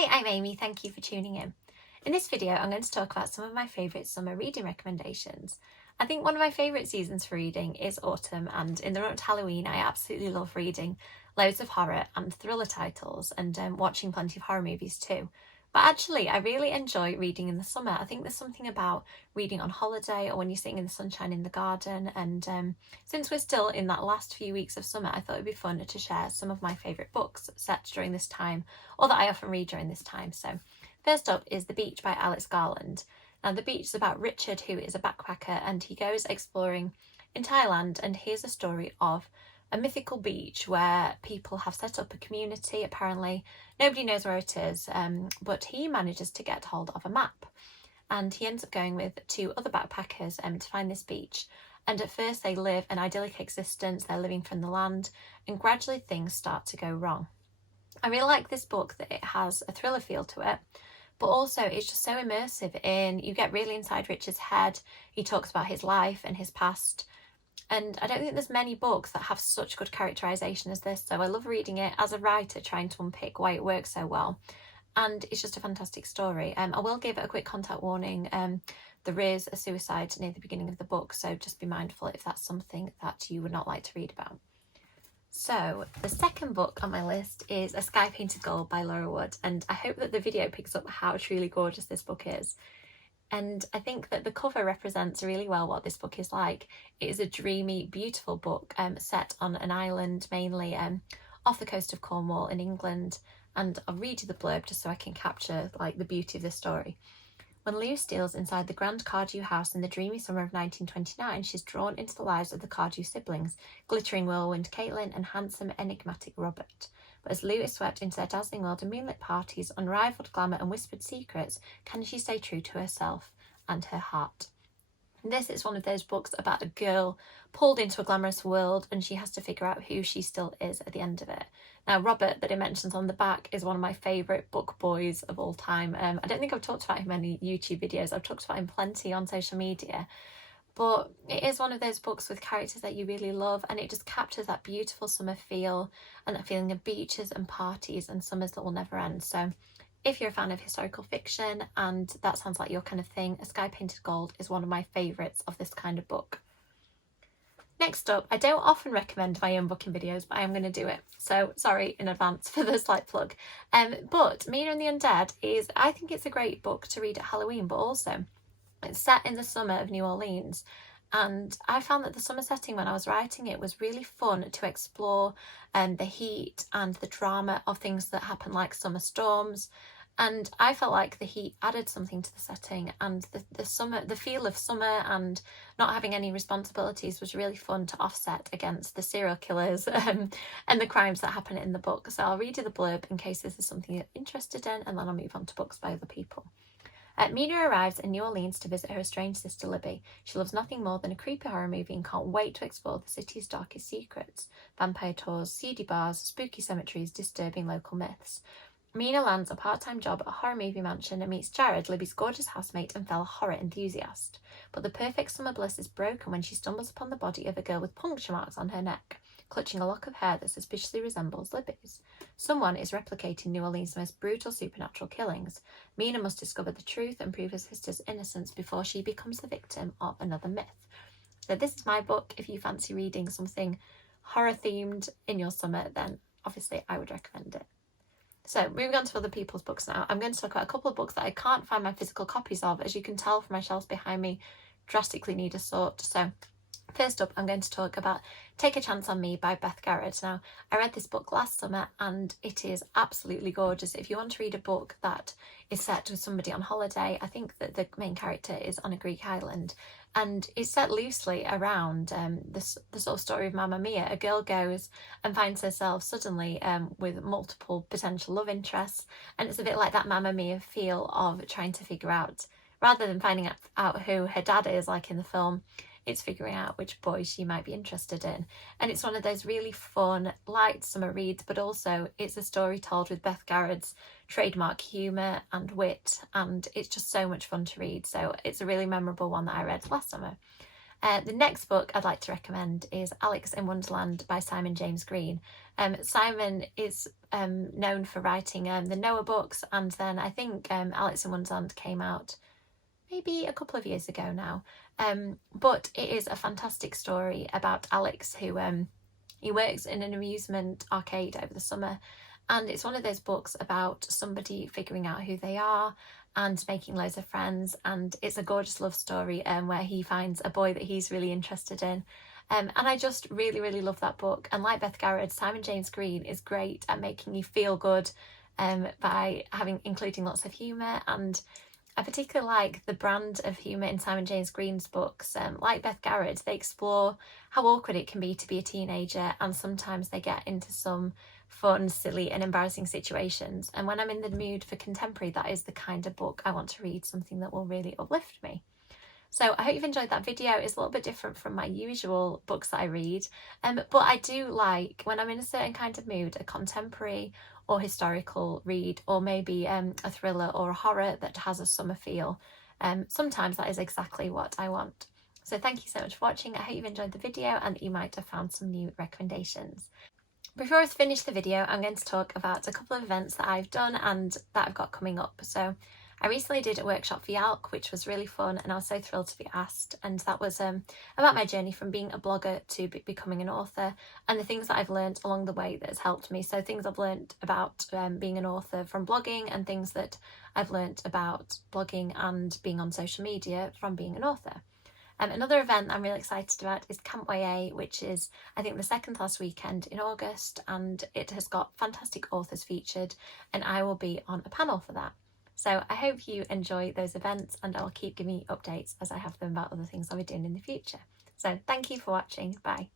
Hi, I'm Amy, thank you for tuning in. In this video I'm going to talk about some of my favourite summer reading recommendations. I think one of my favourite seasons for reading is autumn, and in the run up to Halloween I absolutely love reading loads of horror and thriller titles and watching plenty of horror movies too. But actually I really enjoy reading in the summer. I think there's something about reading on holiday or when you're sitting in the sunshine in the garden, and since we're still in that last few weeks of summer I thought it'd be fun to share some of my favourite books set during this time, or that I often read during this time. So first up is The Beach by Alex Garland. Now The Beach is about Richard, who is a backpacker, and he goes exploring in Thailand, and here's a story of a mythical beach where people have set up a community. Apparently nobody knows where it is, but he manages to get hold of a map, and he ends up going with two other backpackers to find this beach. And at first they live an idyllic existence, they're living from the land, and gradually things start to go wrong. I really like this book that it has a thriller feel to it, but also it's just so immersive you get really inside Richard's head. He talks about his life and his past, and I don't think there's many books that have such good characterisation as this, so I love reading it as a writer, trying to unpick why it works so well. And it's just a fantastic story. I will give it a quick content warning. There is a suicide near the beginning of the book, so just be mindful if that's something that you would not like to read about. So the second book on my list is A Sky Painted Gold by Laura Wood, and I hope that the video picks up how truly gorgeous this book is. And I think that the cover represents really well what this book is like. It is a dreamy, beautiful book set on an island, mainly off the coast of Cornwall in England. And I'll read you the blurb just so I can capture the beauty of this story. When Lou steals inside the Grand Cardew house in the dreamy summer of 1929, she's drawn into the lives of the Cardew siblings, glittering whirlwind Caitlin and handsome, enigmatic Robert. But as Lou is swept into their dazzling world of moonlit parties, unrivalled glamour and whispered secrets, can she stay true to herself and her heart? And this is one of those books about a girl pulled into a glamorous world, and she has to figure out who she still is at the end of it. Now, Robert, that it mentions on the back, is one of my favourite book boys of all time. I don't think I've talked about him in any YouTube videos. I've talked about him plenty on social media. But it is one of those books with characters that you really love, and it just captures that beautiful summer feel and that feeling of beaches and parties and summers that will never end. So if you're a fan of historical fiction and that sounds like your kind of thing, A Sky Painted Gold is one of my favourites of this kind of book. Next up, I don't often recommend my own book in videos, but I am going to do it. So sorry in advance for the slight plug. But Mina and the Undead I think it's a great book to read at Halloween, but also it's set in the summer of New Orleans. And I found that the summer setting when I was writing it was really fun to explore the heat and the drama of things that happen, like summer storms. And I felt like the heat added something to the setting, and the feel of summer and not having any responsibilities was really fun to offset against the serial killers and the crimes that happen in the book. So I'll read you the blurb in case this is something you're interested in, and then I'll move on to books by other people. Mina arrives in New Orleans to visit her estranged sister Libby. She loves nothing more than a creepy horror movie and can't wait to explore the city's darkest secrets. Vampire tours, seedy bars, spooky cemeteries, disturbing local myths. Mina lands a part-time job at a horror movie mansion and meets Jared, Libby's gorgeous housemate and fellow horror enthusiast. But the perfect summer bliss is broken when she stumbles upon the body of a girl with puncture marks on her neck, clutching a lock of hair that suspiciously resembles Libby's. Someone is replicating New Orleans' most brutal supernatural killings. Mina must discover the truth and prove her sister's innocence before she becomes the victim of another myth. So this is my book. If you fancy reading something horror-themed in your summer, then obviously I would recommend it. So moving on to other people's books now, I'm going to talk about a couple of books that I can't find my physical copies of. As you can tell from my shelves behind me, drastically need a sort. So first up, I'm going to talk about Take a Chance on Me by Beth Garrett. Now, I read this book last summer and it is absolutely gorgeous. If you want to read a book that is set with somebody on holiday, I think that the main character is on a Greek island, and it's set loosely around the sort of story of Mamma Mia. A girl goes and finds herself suddenly with multiple potential love interests, and it's a bit like that Mamma Mia feel of trying to figure out, rather than finding out who her dad is like in the film, it's figuring out which boy she might be interested in. And it's one of those really fun, light summer reads, but also it's a story told with Beth Garrett's trademark humour and wit, and it's just so much fun to read. So it's a really memorable one that I read last summer. The next book I'd like to recommend is Alice in Wonderland by Simon James Green. Simon is known for writing the Noah books, and then I think Alice in Wonderland came out maybe a couple of years ago now. But it is a fantastic story about Alex, who he works in an amusement arcade over the summer, and it's one of those books about somebody figuring out who they are and making loads of friends, and it's a gorgeous love story where he finds a boy that he's really interested in. And I just really, really love that book. And like Beth Garrett, Simon James Green is great at making you feel good by including lots of humour, and I particularly like the brand of humour in Simon James Green's books. Like Beth Garrett, they explore how awkward it can be to be a teenager, and sometimes they get into some fun, silly and embarrassing situations. And when I'm in the mood for contemporary, that is the kind of book I want to read, something that will really uplift me. So I hope you've enjoyed that video. It's a little bit different from my usual books that I read, but I do like, when I'm in a certain kind of mood, a contemporary or historical read, or maybe a thriller or a horror that has a summer feel. Sometimes that is exactly what I want. So thank you so much for watching. I hope you've enjoyed the video and that you might have found some new recommendations. Before I finish the video, I'm going to talk about a couple of events that I've done and that I've got coming up. So I recently did a workshop for YALC, which was really fun, and I was so thrilled to be asked. And that was about my journey from being a blogger to becoming an author, and the things that I've learned along the way that has helped me. So things I've learned about being an author from blogging, and things that I've learned about blogging and being on social media from being an author. Another event I'm really excited about is Camp YA, which is, I think, the second to last weekend in August, and it has got fantastic authors featured, and I will be on a panel for that. So I hope you enjoy those events, and I'll keep giving you updates as I have them about other things I'll be doing in the future. So thank you for watching. Bye.